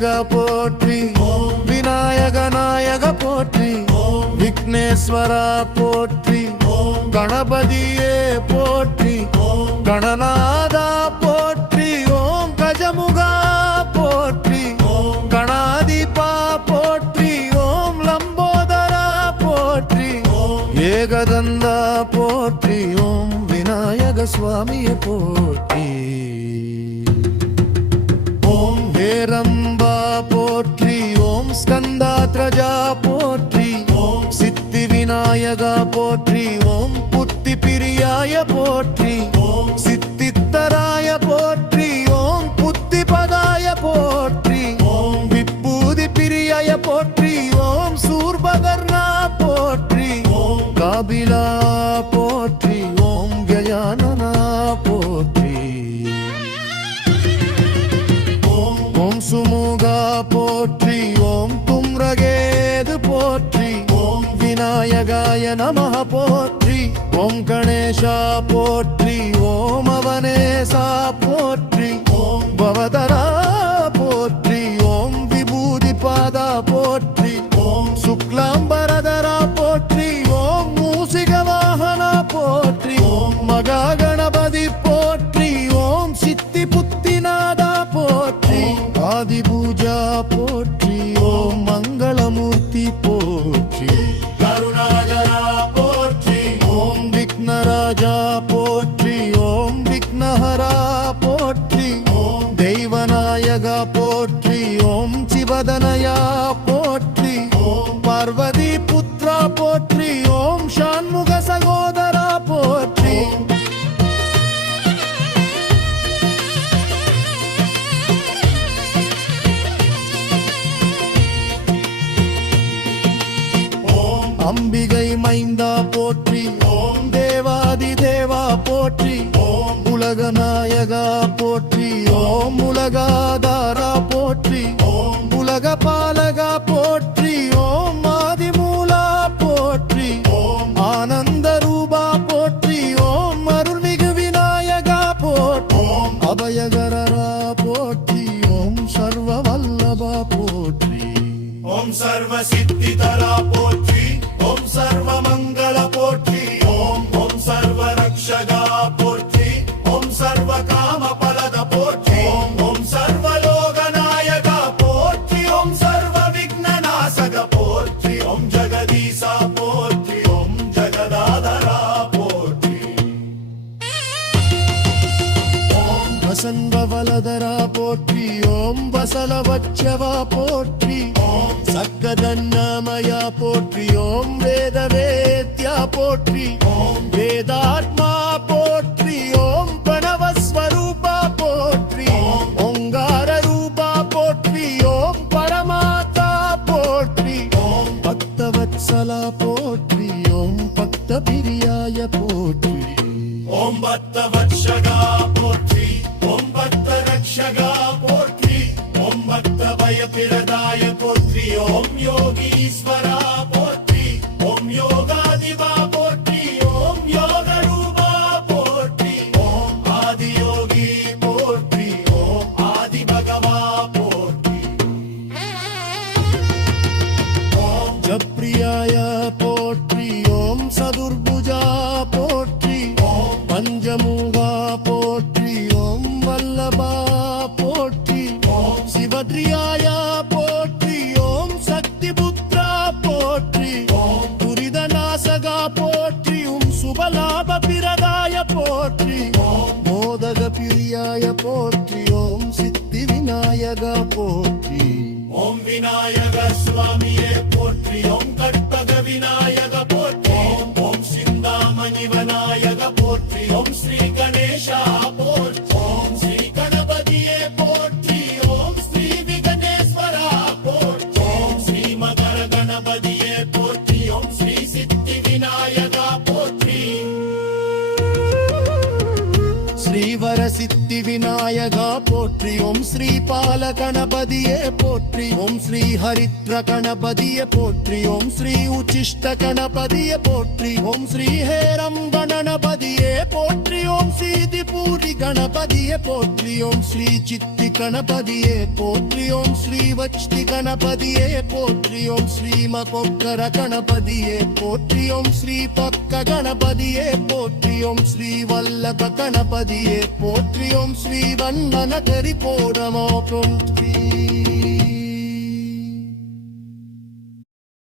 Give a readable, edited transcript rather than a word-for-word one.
விநாயக போற்றி ஓம் விநாயக நாயக போற்றி ஓம் விக்னேஸ்வரா போற்றி ஓம் கணபதியே போற்றி ஓம் கணநாதா போற்றி ஓம் கஜமுகா போற்றி ஓம் கணாதிபா போற்றி ஓம் லம்போதரா போற்றி ஓம் ஏகதந்தா போற்றி ஓம் விநாயக சுவாமியே போற்றி ஓம் ஹேரம்பா போற்றி ஓம் ஸ்கந்தாத்ரஜா போற்றி ஓம் சித்தி விநாயகா போற்றி ஓம் புத்தி பிரியாய போற்றி ஓம் சித்தித்தராய போற்றி ஓம் புத்தி பதாய போற்றி ஓம் விபூதி பிரியாய போற்றி ஓம் சூர்பகர்ணா போற்றி ஓம் காபிலா போற்றி ஓம் கஜானனா போற்றி ஓம் சுமுகா போற்றி ஓம் தும்ரகேது போற்றி ஓம் விநாயகாய நமः போற்றி ஓம் கணேஷா போற்றி ஓம் அவனேசா போற்றி ஓம் பவதரா போற்றி ஓம் விபூதி பாதா போற்றி ஓம் சுக்லாம்பரதரா போற்றி ஓம் மூசிக வாகனா போற்றி ஓம் மகா கணபதி போற்றி ஓம் சித்தி புத்திநாதா போற்றி ஆதிபூஜா போற்றி ஓம் மங்களமூர்த்தி போற்றி கருணாகரா போற்றி ஓம் விக்னராஜா போற்றி ஓம் விக்னஹரா போற்றி ஓம் தெய்வநாயகா போற்றி ஓம் சிவதனயா போற்றி ஓம் பார்வதி புத்ரா போற்றி ஓம் ஷாண்முக சகோதரா போற்றி அம்பிகை மைந்தா போற்றி ஓம் தேவாதி தேவா போற்றி ஓம் உலகநாயகா போற்றி ஓம் உலகாதாரா போற்றி ஓம் உலக பாலகா போற்றி ஓம் ஆதிமூலா போற்றி ஓம் ஆனந்த ரூபா போற்றி ஓம் அருள்மிகு விநாயகா போற்றி ஓம் அபயகரரா போற்றி ஓம் சர்வ வல்லபா போற்றி ஓம் சர்வ சித்திதரா போற்றி ஓம் சர்வ மங்கள போற்றி ஓம் ஓம் சர்வ ரக்ஷகா போற்றி ஓம் சர்வ காம பலத போற்றி ஓம் ஓம் சர்வ லோகநாயகா போற்றி ஓம் சர்வ விக்ன நாசக போற்றி ஓம் ஜெகதீசா போற்றி ஓம் ஜெகதாதரா போற்றி ஓம் வசந்தவலதரா போற்றி ஓம் வசலவச்சவா போற்றி ஓம் சக்கதன்னமயா போற்றி ஓம் வேதவேத்யா போற்றி ஓம் வேதாத்மா போற்றி ஓம் பிரணவஸ்வரூபா போற்றி ஓம் ஓங்கார ரூபா போற்றி ஓம் பரமாத்தா போற்றி ஓம் பக்தவத்சலா போற்றி ஓம் பக்த பிரியாய போற்றி ஓம் பக்தவத்சகா போற்றி ஓம் பக்த ரக்ஷகா போற்றி ஓம் பக்த பயபிரதாய போற்றி ஓம் யோகீஸ்வரா போற்றி ஓம் யோகாதிபா போற்றி ஓம் யோக ரூபா போற்றி ஓம் ஆதியோகி போற்றி ஓம் ஆதி பகவா போற்றி ஓம் ஜப்ரியாய போற்றி ஓம் சதுர்புஜா போற்றி ஓம் பஞ்சமுகா போற்றி ஓம் வல்லபா போற்றி ஓம் சிவத்ரியாய போற்றி ஓம் சக்தி புத்ரா போற்றி ஓம் துரிதநாசகா போற்றி ஓம் சுபலாப பிரதாய போற்றி ஓம் மோதக பிரியாய போற்றி ஓம் சித்தி விநாயகா போற்றி ஓம் விநாயக சுவாமியே போற்றி ஓம் கற்பக விநாயக போற்றி ஓம் சிந்தாமணி விநாயக போற்றி ஓம் ஸ்ரீ கணேஷா போற்றி ஓம் ஸ்ரீ கணபதியே போற்றி ஓம் ஸ்ரீ விகனேஸ்வரா போற்றி ஓம் ஸ்ரீ மகர கணபதியே போற்றி ஓம் ஸ்ரீ சித்தி விநாயகா போற்றி ஸ்ரீவர சித்தி விநாயகா போற்றி ஓம் ஸ்ரீ பால கணபதியே போற்றி ஓம் ஸ்ரீ ஹரித்ர கணபதியே போற்றி ஓம் ஸ்ரீ உச்சிஷ்ட கணபதியே போற்றி ஓம் ஸ்ரீ ஹேரம் கணபதியே போற்றி ஓம் ஸ்ரீ பூரி கணபதியே போற்றி ஓம் ஸ்ரீ சித்தி கணபதியே போற்றி ஓம் ஸ்ரீ வச்தி கணபதியே போற்றி ஓம் ஸ்ரீ மகொக்கர கணபதியே போற்றி ஓம் ஸ்ரீ பக்க கணபதியே போற்றி ஓம் ஸ்ரீ வல்லப கணபதியே போற்றி ஓம் ஸ்ரீ வந்தன கரி போடமோ ஸ்ரீ